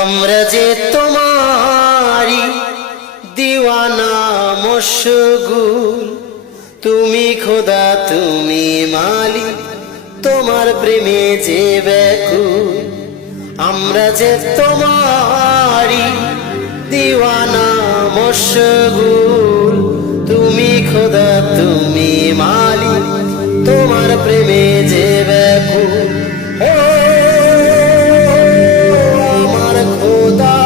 আমরা যে তোমারি দিওয়ানা মশগুল, তুমি খোদা তুমি মালিক, তোমার প্রেমে যে ব্যাকুল। আমরা যে তোমারি দিওয়ানা মশগুল, তুমি খোদা তুমি মালিক, তোমার প্রেমে যে ব্যাকুল। আমার খোদা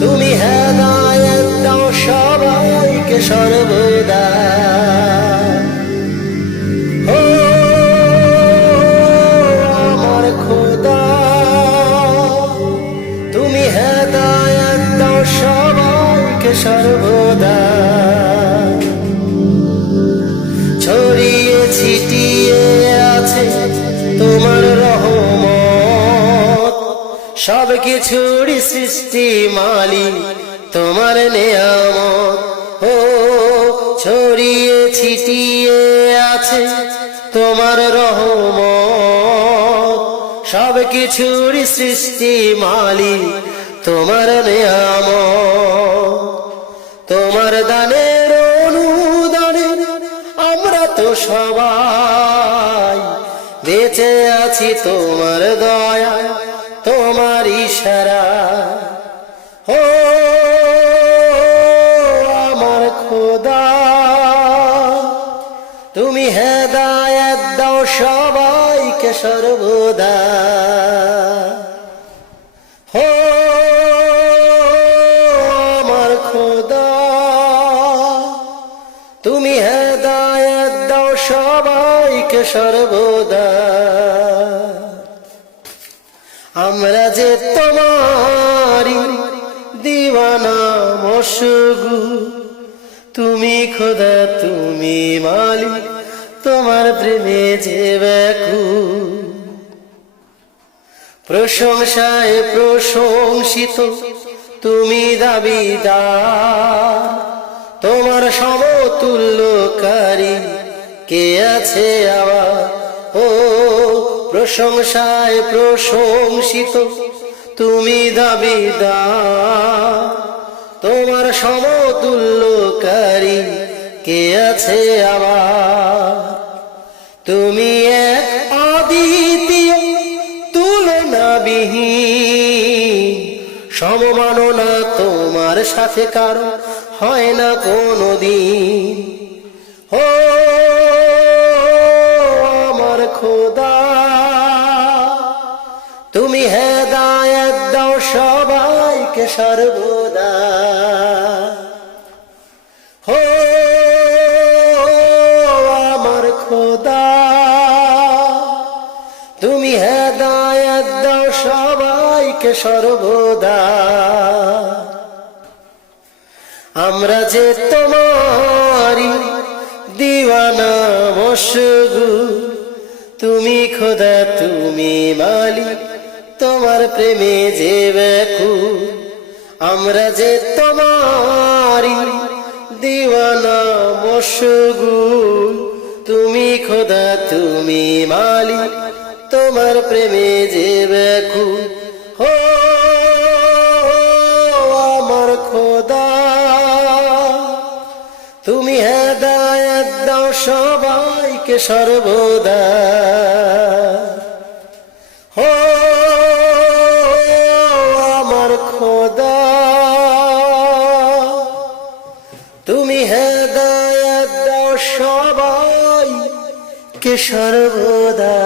তুমি হেদায়েত দাও সবাইকে সর্বদা। আমার খোদা তুমি হেদায়েত দাও সবাইকে সর্বদা। ছড়িয়ে ছিটিয়ে আছে তোমার রহমত, সব কিছুর সৃষ্টি মালিক তোমার নেয়ামত। ও ছড়িয়ে ছিটিয়ে আছে তোমার রহমত, সব কিছুর সৃষ্টি মালিক তোমার নেয়ামত। তোমার দানের অনুদানে আমরা তো সবাই বেঁচে আছি তোমার দয়া তোমার ইশারা। ও আমার খোদা তুমি হেদায়েত দাও সবাইকে সর্বদা। ও আমার খোদা তুমি হেদায়েত দাও সবাইকে সর্বদা। আমরা যে তোমারি দিওয়ানা মশগুল, তুমি খোদা তুমি মালিক, তোমার প্রেমে যে ব্যাকুল। প্রশংসায় প্রশংসিত তুমি দাবিদার, তোমার সমতুল্যকারী কে আছে আবার। ও প্রশংসায় প্রশংসিত তুমি দাবিদার, তোমার সমতুল্যকারী কে আছে আবার। তুমি এক অদ্বিতীয় তুলনাবিহীন, সমমাননা তোমার সাথে কারো হয় না কোনদিন। ও আমার খোদা তুমি হেদায়েত দাও সবাইকে সর্বদা। ও আমার খোদা তুমি হেদায়েত দাও সবাইকে সর্বদা। আমরা যে তোমারি দিওয়ানা মশগুল, তুমি খোদা তুমি মালিক, তোমার প্রেমে যে ব্যাকুল। আমরা যে তোমারি দিওয়ানা মশগুল, তুমি খোদা তুমি মালিক, তোমার প্রেমে যে ব্যাকুল। ও আমার খোদা তুমি হেদায়েত দাও সবাইকে সর্বদা। ও আমার খোদা তুমি হেদায়েত দাও সবাইকে সর্বদা।